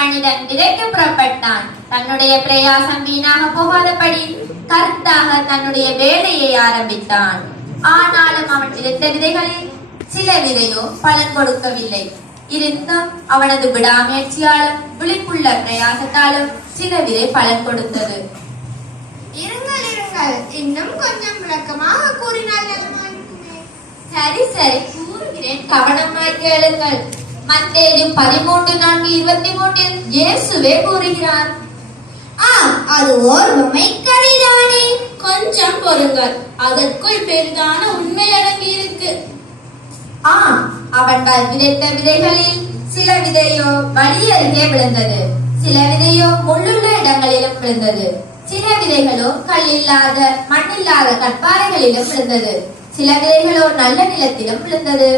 மனிதன் விதைக்க புறப்பட்டான். தன்னுடைய பிரயாசம் வீணாக போகாதபடி கருத்தாக தன்னுடைய வேலையை ஆரம்பித்தான். ஆனாலும் அவன் விதைத்த விதைகளில் சில விதையோ பலன் கொடுக்கவில்லை. இருந்தும் அவனது விடாமுயற்சியாலும் விழிப்புள்ள பிரயாசத்தாலும் சில விதை பலன் கொடுத்தது. இருங்கள் இருங்கள், இன்னும் கொஞ்சம் விளக்கமாக கூறினால் நலமாயிருக்குமே. சரி சரி கூறுகிறேன், கவனமாய் கேளுங்கள். மத்தேயு 13:4-23 இயேசுவே கூறுகிறார். அது ஓர் உமைக்கதைதானே. கொஞ்சம் பொறுங்கள், அதற்குள் பெரிதான உண்மை அடங்கி இருக்கு. அவன் விதைத்த விதைகளில் சில விதையோ வழி அருகே விழுந்தது, சில விதையோ முள்ளுள்ள இடங்களிலும் விழுந்தது, சில விதைகளோ கல்லில்லாத மண்ணில்லாத கற்பாறைகளிலும் விழுந்தது, சில விதைகளோ நல்ல நிலத்திலும் விழுந்தது.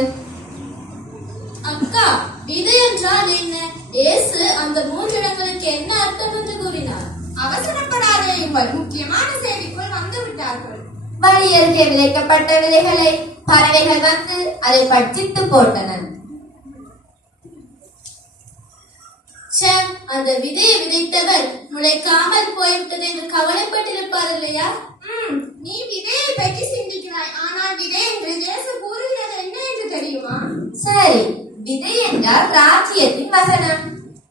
அக்கா, விதை என்றால் என்ன? இயேசு அந்த 3 இடங்களுக்கு என்ன அர்த்தம் என்று கூறினார்? அவசரப்படாத, இவர்கள் முக்கியமான செய்திக்குள் வந்து விட்டார்கள். வழி அருகே விதைக்கப்பட்ட விதைகளை பறவைகள் வந்து அதை பட்சித்து போட்டன. அந்த விதையை விதைத்தவர் முளைக்காமல் போய்விட்டது என்று கவலைப்பட்டிருப்பார் இல்லையா? நீ விதையை பற்றி சிந்திக்கிறாய், ஆனால் விதை என்று இயேசு கூறுகிறது என்ன என்று தெரியுமா? சரி, விதை என்றால் ராஜ்யத்தின் வசனம்.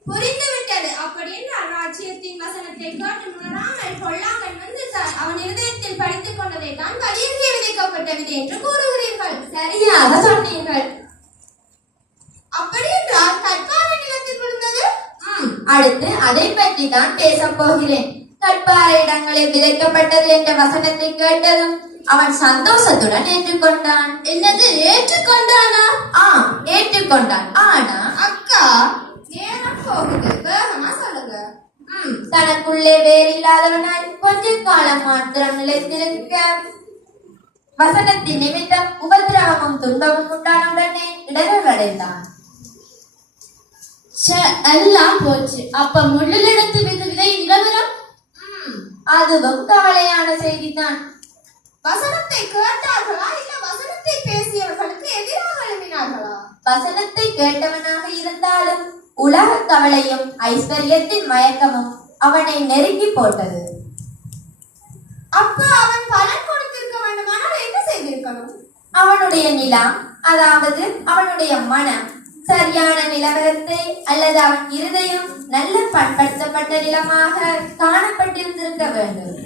புரிந்துவிட்டது. அப்படி என்றால் ராஜ்யத்தின் வசனத்தை கேட்டு உணராமல் கொள்ளாமல் வந்து அவன் இருதயத்தில் படித்துக் கொண்டதை தான் வழியறிய விதைக்கப்பட்ட விதை என்று கூறுகிறீர்கள். சரியாக சொன்னீர்கள். அப்படி என்றால் கற்பாறை நிலத்தில் விழுந்தது. அடுத்து அதை பற்றி தான் பேச போகிறேன். கற்பாறை இடங்களில் விதைக்கப்பட்டது என்ற வசனத்தை கேட்டதும் அவன் சந்தோஷத்துடன் ஏற்றுக்கொண்டான். என்னது, ஏற்றுக்கொண்டானா? ஏற்றுக்கொண்டான். ஆனா அக்கா, நேரம் போகுது, வேகமா சொல்லுங்க. தனக்குள்ளே வேறில்லாதவனாய் கொஞ்ச காலம் மாத்திரம் நிலைத்திருக்க வசனத்தின் நிமித்தம் உபதிரவமும் துன்பமும் உண்டான உடனே இடரடைந்தான். எல்லாம் போச்சு. அப்ப முள்ளிடத்து விதை நிலவரம்? அதுவும் கவலையான செய்திதான். வசனத்தை கேட்டார்களா, இல்ல வசனத்தை பேசியவர்களுக்கு எதிராக எழுப்பினார்களா? வசனத்தை கேட்டவனாக இருந்தாலும் உலக கவலையும் ஐஸ்வர்யத்தின் மயக்கமும் அவனை நெருங்கி போட்டது. அப்ப அவன் பலன் கொடுத்திருக்க வேண்டுமானால் என்ன செய்திருக்கணும்? அவனுடைய நிலம், அதாவது அவனுடைய மனம் சரியான நிலவரத்தை அல்லது அவன் இருதயம் நல்ல பண்படுத்தப்பட்ட நிலமாக காணப்பட்டிருந்திருக்க வேண்டும்.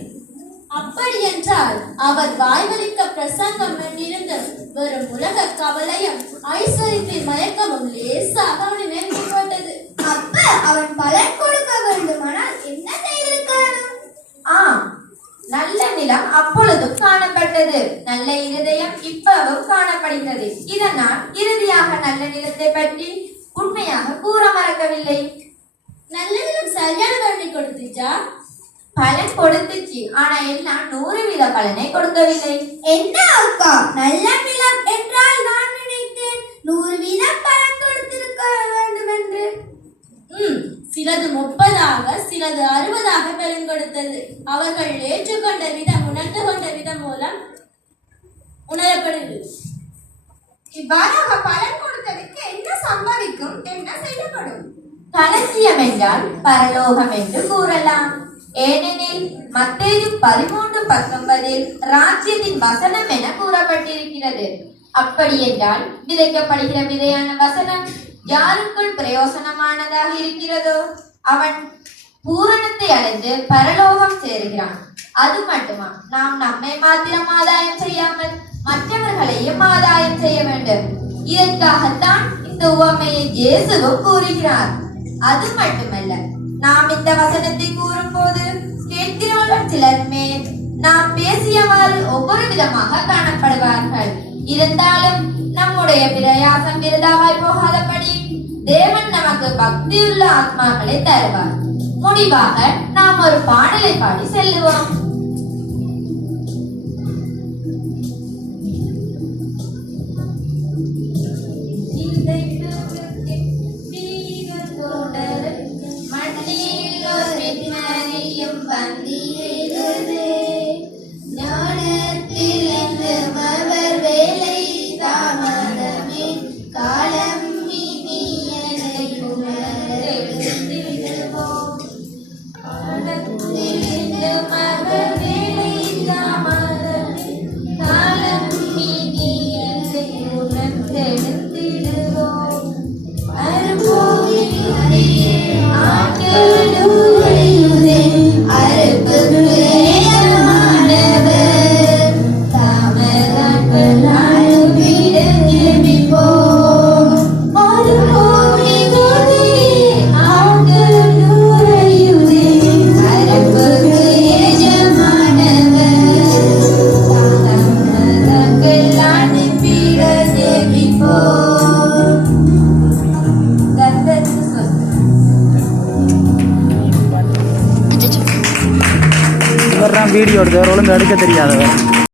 அப்படி என்றால் அவர் வாய்வழிக்க பிரசங்கம் இருந்து வரும் உலக கவலையும் ஐஸ்வர்யத்தின் மயக்கமும் லேசாக அவனை நெருங்கி போட்டது. அப்ப அவன் பலன் கொடுக்க வேண்டுமானால் என்ன செய்திருக்கணும்? நல்ல நிலம் அப்பொழுதும் காணப்பட்டது, நல்ல இருதயம் இப்பவும் காணப்படுகிறது. இதனால் இறுதியாக நல்ல நிலத்தை பற்றி உண்மையாக கூற மறக்கவில்லை. நல்ல நிலம் சரியான பலனை கொடுத்துச்சா? பலன் கொடுத்துச்சு, ஆனா எல்லாம் 100% பலனை கொடுக்கவில்லை. என்ன அக்கா, நல்ல நிலம் என்றால் நான் நினைத்தேன் 100% பலன் கொடுத்திருக்க வேண்டும் என்று. சிலது 30, சிலது 60 பலன் கொடுத்தது. அவர்கள் ஏற்றுக்கொண்ட விதம், உணர்ந்து கொண்ட விதம் மூலம் உணரப்படுது. இவ்வாறாக பலன் கொடுத்ததுக்கு என்ன சம்பவிக்கும், என்ன செய்யப்படும்? களஞ்சியம் என்றால் பரலோகம் என்று கூறலாம். ஏனெனில் மத்தேயு 13:19 ராஜ்யத்தின் வசனம் என கூறப்பட்டிருக்கிறது. அப்படி என்றால் விதைக்கப்படுகிற விதையான வசனம் யாருக்குள் பிரயோசனமானதாக இருக்கிறதோ அவன் பூரணத்தை அடைந்து பரலோகம் சேருகிறான். அது மட்டுமா, நாம் நம்மை மாத்திரம் ஆதாயம் செய்யாமல் மற்றவர்களையும் ஆதாயம் செய்ய வேண்டும். இதற்காகத்தான் இந்த உவமையை இயேசுவும் கூறுகிறார். அது மட்டுமல்ல, நாம் இந்த வசனத்தை கூறும் போது கேட்கிறவர்கள் சிலர் மேல் நாம் பேசியவாறு ஒவ்வொரு விதமாக காணப்படுவார்கள். இருந்தாலும் நம்முடைய பிரயாசம் விருதாவாய் போகாதபடி தேவன் நமக்கு பக்தியுள்ள ஆத்மாக்களை தருவார். முடிவாக நாம் ஒரு பாடலை பாடி செல்லுவோம். வீடியோ எடுத்தவர் ஒழுங்கு எடுக்க தெரியாதவர்.